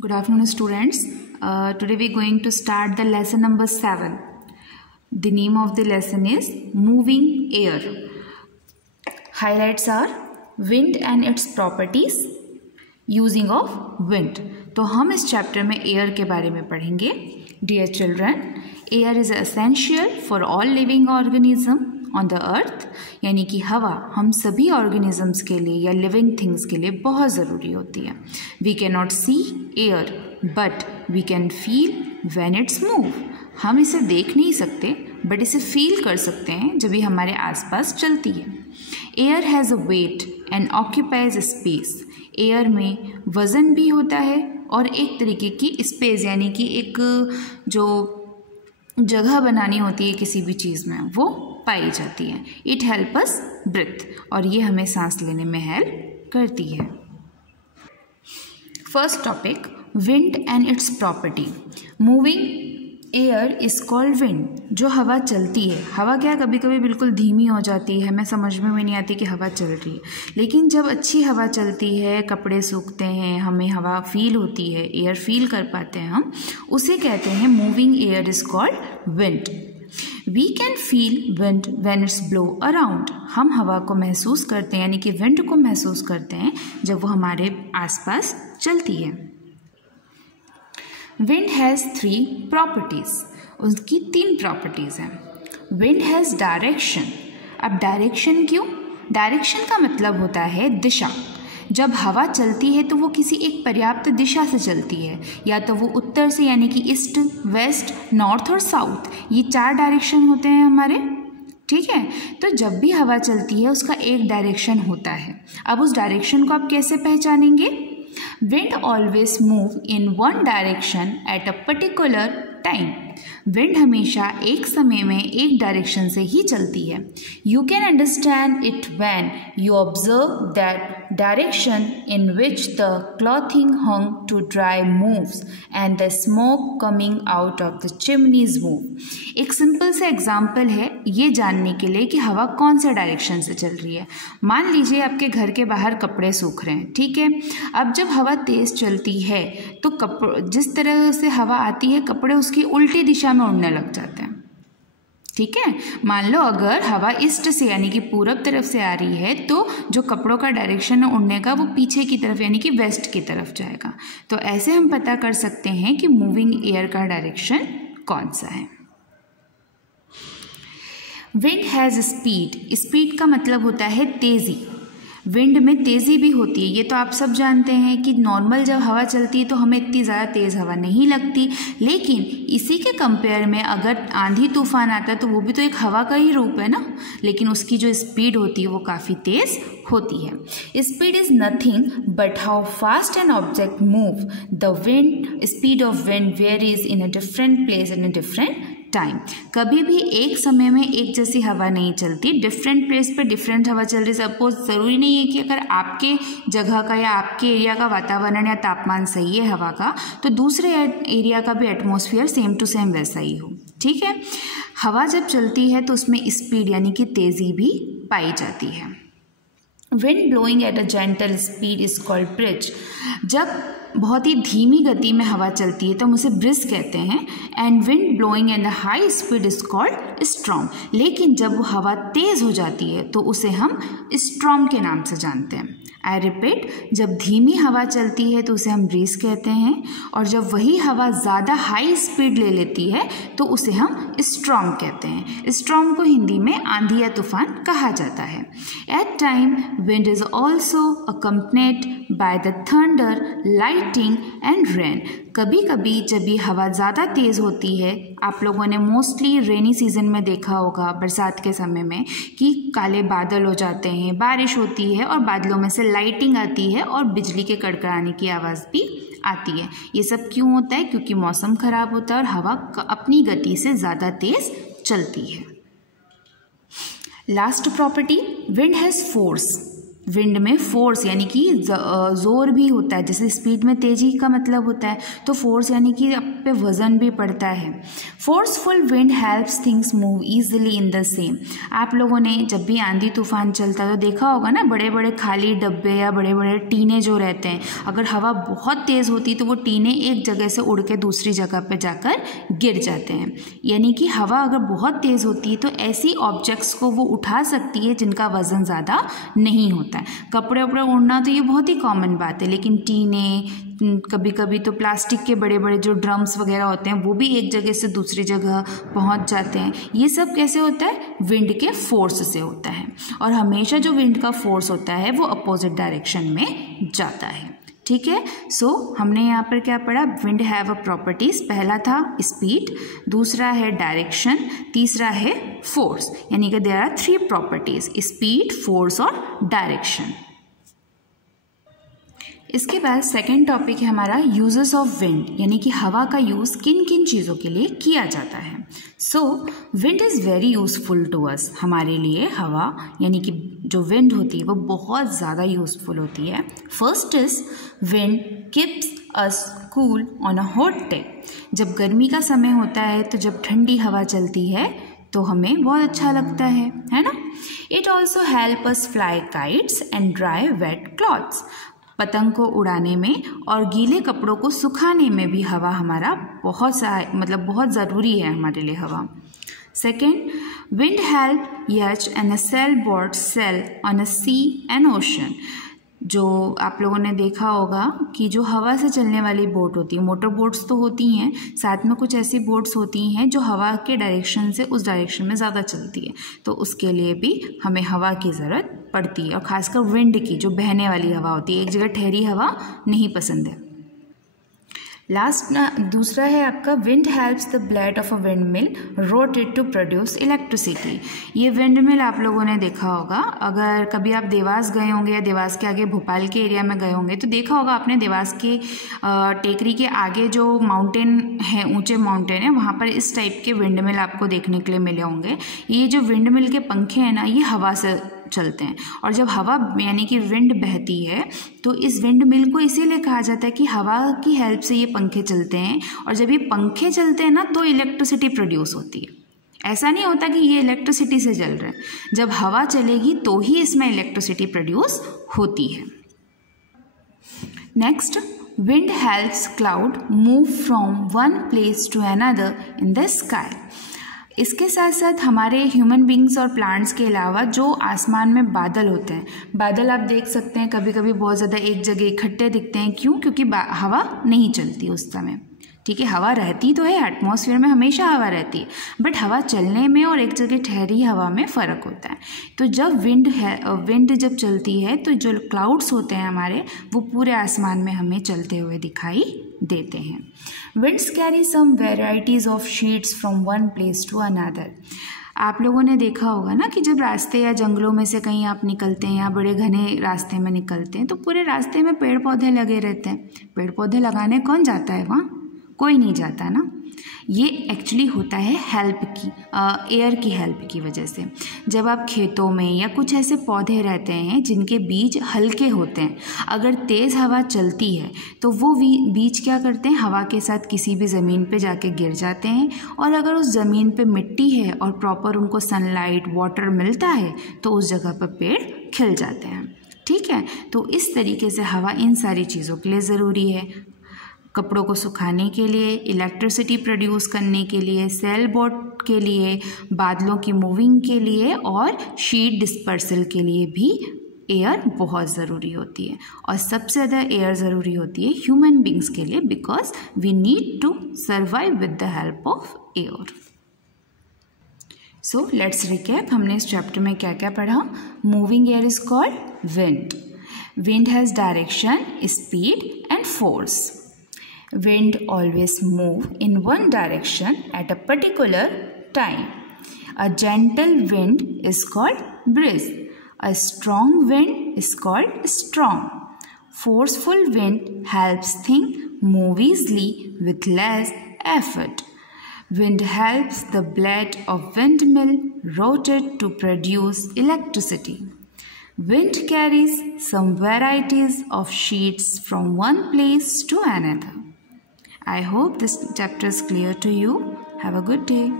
Good afternoon, students. Today we are going to start the lesson number 7. The name of the lesson is Moving Air. Highlights are wind and its properties, using of wind. तो हम इस chapter में air के बारे में पढ़ेंगे. Dear children, air is essential for all living organism on the earth. यानी कि हवा हम सभी ऑर्गेनिजम्स के लिए या लिविंग थिंग्स के लिए बहुत ज़रूरी होती है. We cannot see air, but we can feel when it's move. हम इसे देख नहीं सकते बट इसे फील कर सकते हैं जब ये हमारे आसपास चलती है. Air has a weight and occupies space. Air में वज़न भी होता है और एक तरीके की स्पेस यानी कि एक जो जगह बनानी होती है किसी भी चीज़ में वो पाई जाती है. इट हेल्प अस ब्रीथ और ये हमें सांस लेने में हेल्प करती है. First topic wind and it's property. Moving air is called wind. जो हवा चलती है, हवा क्या कभी कभी बिल्कुल धीमी हो जाती है, हमें समझ में भी नहीं आती कि हवा चल रही है, लेकिन जब अच्छी हवा चलती है, कपड़े सूखते हैं, हमें हवा फील होती है, एयर फील कर पाते हैं हम, उसे कहते हैं moving air is called wind. We can feel wind when it's blow around. हम हवा को महसूस करते हैं यानी कि विंड को महसूस करते हैं जब वो हमारे आसपास चलती है. Wind has 3 properties. उसकी 3 प्रॉपर्टीज़ हैं. Wind has direction. अब डायरेक्शन क्यों? डायरेक्शन का मतलब होता है दिशा. जब हवा चलती है तो वो किसी एक पर्याप्त दिशा से चलती है, या तो वो उत्तर से यानी कि ईस्ट, वेस्ट, नॉर्थ और साउथ, ये 4 डायरेक्शन होते हैं हमारे. ठीक है, तो जब भी हवा चलती है उसका एक डायरेक्शन होता है. अब उस डायरेक्शन को आप कैसे पहचानेंगे? Wind always move in one direction at a particular time. Wind हमेशा एक समय में एक डायरेक्शन से ही चलती है. You can understand it when you observe that direction in which the clothing hung to dry moves and the smoke coming out of the chimneys move. एक सिंपल सा एग्जाम्पल है ये जानने के लिए कि हवा कौन से डायरेक्शन से चल रही है. मान लीजिए आपके घर के बाहर कपड़े सूख रहे हैं. ठीक है, अब जब हवा तेज़ चलती है तो जिस तरह से हवा आती है कपड़े उसकी उल्टी दिशा में उड़ने लग जाते हैं. ठीक है, मान लो अगर हवा ईस्ट से यानी कि पूरब तरफ से आ रही है तो जो कपड़ों का डायरेक्शन है उड़ने का वो पीछे की तरफ यानी कि वेस्ट की तरफ जाएगा. तो ऐसे हम पता कर सकते हैं कि मूविंग एयर का डायरेक्शन कौन सा है. Wind has speed. स्पीड का मतलब होता है तेज़ी. विंड में तेज़ी भी होती है, ये तो आप सब जानते हैं कि नॉर्मल जब हवा चलती है तो हमें इतनी ज़्यादा तेज़ हवा नहीं लगती, लेकिन इसी के कंपेयर में अगर आंधी तूफान आता है तो वो भी तो एक हवा का ही रूप है ना, लेकिन उसकी जो स्पीड होती है वो काफ़ी तेज़ होती है. Speed is nothing but how fast an object move. The wind speed of wind varies in a different place in a different time. कभी भी एक समय में एक जैसी हवा नहीं चलती, डिफरेंट प्लेस पे डिफरेंट हवा चल रही. सपोज ज़रूरी नहीं है कि अगर आपके जगह का या आपके एरिया का वातावरण या तापमान सही है हवा का तो दूसरे एरिया का भी एटमॉस्फेयर सेम टू सेम वैसा ही हो. ठीक है, हवा जब चलती है तो उसमें स्पीड यानी कि तेज़ी भी पाई जाती है. Wind blowing at a gentle speed is called bridge. जब बहुत ही धीमी गति में हवा चलती है तो हम उसे ब्रिज कहते हैं. And wind blowing at a high speed is called storm. लेकिन जब वो हवा तेज़ हो जाती है तो उसे हम स्टॉर्म के नाम से जानते हैं. आई रिपीट, जब धीमी हवा चलती है तो उसे हम ब्रीज कहते हैं, और जब वही हवा ज़्यादा हाई स्पीड ले लेती है तो उसे हम स्टॉर्म कहते हैं. स्टॉर्म को हिंदी में आंधी या तूफान कहा जाता है. At time wind is also accompanied by the thunder, lightning and rain. कभी कभी जब ये हवा ज़्यादा तेज़ होती है, आप लोगों ने मोस्टली रेनी सीजन में देखा होगा, बरसात के समय में, कि काले बादल हो जाते हैं, बारिश होती है और बादलों में से लाइटिंग आती है और बिजली के कड़कड़ाने की आवाज़ भी आती है. ये सब क्यों होता है? क्योंकि मौसम ख़राब होता है और हवा अपनी गति से ज़्यादा तेज़ चलती है. Last property, wind has force. Wind में फोर्स यानी कि जोर भी होता है, जैसे स्पीड में तेजी का मतलब होता है, तो फोर्स यानी कि आप पे वजन भी पड़ता है। Forceful wind helps things move easily in the same. आप लोगों ने जब भी आंधी तूफान चलता है तो देखा होगा ना, बड़े बड़े खाली डब्बे या बड़े बड़े टीने जो रहते हैं, अगर हवा बहुत तेज़ होती तो वो टीने एक जगह से उड़ के दूसरी जगह पे जाकर गिर जाते हैं। यानी कि हवा अगर बहुत तेज़ होती है तो ऐसी ऑब्जेक्ट्स को वो उठा सकती है जिनका वज़न ज़्यादा नहीं होता। कपड़े वपड़े उड़ना तो ये बहुत ही कॉमन बात है, लेकिन टीने, कभी कभी तो प्लास्टिक के बड़े बड़े जो ड्रम्स वगैरह होते हैं वो भी एक जगह से दूसरी जगह पहुंच जाते हैं। ये सब कैसे होता है? विंड के फोर्स से होता है। और हमेशा जो विंड का फोर्स होता है वो अपोजिट डायरेक्शन में जाता है। ठीक है, सो हमने यहाँ पर क्या पढ़ा? Wind have a properties. पहला था स्पीड, दूसरा है डायरेक्शन, तीसरा है फोर्स। यानी कि there are 3 properties, speed, force और डायरेक्शन। इसके बाद सेकेंड टॉपिक है हमारा यूजेस ऑफ विंड, यानी कि हवा का यूज़ किन किन चीज़ों के लिए किया जाता है। So wind is very useful to us. हमारे लिए हवा यानी कि जो विंड होती है वो बहुत ज़्यादा यूज़फुल होती है। First is wind keeps us cool on a hot day. जब गर्मी का समय होता है तो जब ठंडी हवा चलती है तो हमें बहुत अच्छा लगता है ना। It also help us fly kites and dry wet clothes. पतंग को उड़ाने में और गीले कपड़ों को सुखाने में भी हवा हमारा बहुत ज़रूरी है हमारे लिए हवा। Second, wind help which an a sail boat sail on a sea and ocean. जो आप लोगों ने देखा होगा कि जो हवा से चलने वाली बोट होती है, मोटर बोट्स तो होती हैं, साथ में कुछ ऐसी बोट्स होती हैं जो हवा के डायरेक्शन से उस डायरेक्शन में ज़्यादा चलती है, तो उसके लिए भी हमें हवा की ज़रूरत पड़ती है। और ख़ासकर विंड की, जो बहने वाली हवा होती है, एक जगह ठहरी हवा नहीं पसंद है। दूसरा है आपका wind helps the blade of a wind mill rotate to produce electricity. ये विंड मिल आप लोगों ने देखा होगा, अगर कभी आप देवास गए होंगे या देवास के आगे भोपाल के एरिया में गए होंगे तो देखा होगा आपने, देवास के टेकरी के आगे जो माउंटेन है, ऊंचे माउंटेन है, वहाँ पर इस टाइप के विंड मिल आपको देखने के लिए मिले होंगे। ये जो विंड मिल के पंखे हैं ना, ये हवा से चलते हैं, और जब हवा यानी कि विंड बहती है तो इस विंड मिल को इसीलिए कहा जाता है कि हवा की हेल्प से ये पंखे चलते हैं, और जब ये पंखे चलते हैं ना तो इलेक्ट्रिसिटी प्रोड्यूस होती है। ऐसा नहीं होता कि ये इलेक्ट्रिसिटी से चल रहा है, जब हवा चलेगी तो ही इसमें इलेक्ट्रिसिटी प्रोड्यूस होती है। Next, wind helps cloud move from one place to another in the sky. इसके साथ साथ हमारे ह्यूमन बींग्स और प्लांट्स के अलावा जो आसमान में बादल होते हैं, बादल आप देख सकते हैं कभी कभी बहुत ज़्यादा एक जगह इकट्ठे दिखते हैं। क्यों? क्योंकि हवा नहीं चलती उस समय। ठीक है, हवा रहती तो है, एटमॉस्फेयर में हमेशा हवा रहती है, बट हवा चलने में और एक जगह ठहरी हवा में फ़र्क होता है। तो जब विंड जब चलती है तो जो क्लाउड्स होते हैं हमारे, वो पूरे आसमान में हमें चलते हुए दिखाई देते हैं। Winds carry some varieties of sheets from one place to another. आप लोगों ने देखा होगा ना कि जब रास्ते या जंगलों में से कहीं आप निकलते हैं या बड़े घने रास्ते में निकलते हैं तो पूरे रास्ते में पेड़ पौधे लगे रहते हैं। पेड़ पौधे लगाने कौन जाता है वहाँ? कोई नहीं जाता ना। ये एक्चुअली होता है हेल्प की, एयर की हेल्प की वजह से। जब आप खेतों में या कुछ ऐसे पौधे रहते हैं जिनके बीज हल्के होते हैं, अगर तेज़ हवा चलती है तो वो बीज क्या करते हैं, हवा के साथ किसी भी ज़मीन पे जाके गिर जाते हैं, और अगर उस ज़मीन पे मिट्टी है और प्रॉपर उनको सनलाइट वाटर मिलता है तो उस जगह पर पेड़ खिल जाते हैं। ठीक है, तो इस तरीके से हवा इन सारी चीज़ों के लिए ज़रूरी है, कपड़ों को सुखाने के लिए, इलेक्ट्रिसिटी प्रोड्यूस करने के लिए, सेल बोट के लिए, बादलों की मूविंग के लिए और शीट डिस्पर्सल के लिए भी एयर बहुत ज़रूरी होती है। और सबसे ज़्यादा एयर ज़रूरी होती है ह्यूमन बींग्स के लिए, because we need to survive with the help of air. So let's recap, हमने इस चैप्टर में क्या क्या पढ़ा। Moving air is called wind. Wind has direction, speed and force. Wind always move in one direction at a particular time. A gentle wind is called breeze. A strong wind is called storm. Forceful wind helps things move easily with less effort. Wind helps the blade of windmill rotate to produce electricity. Wind carries some varieties of sheets from one place to another. I hope this chapter is clear to you. Have a good day.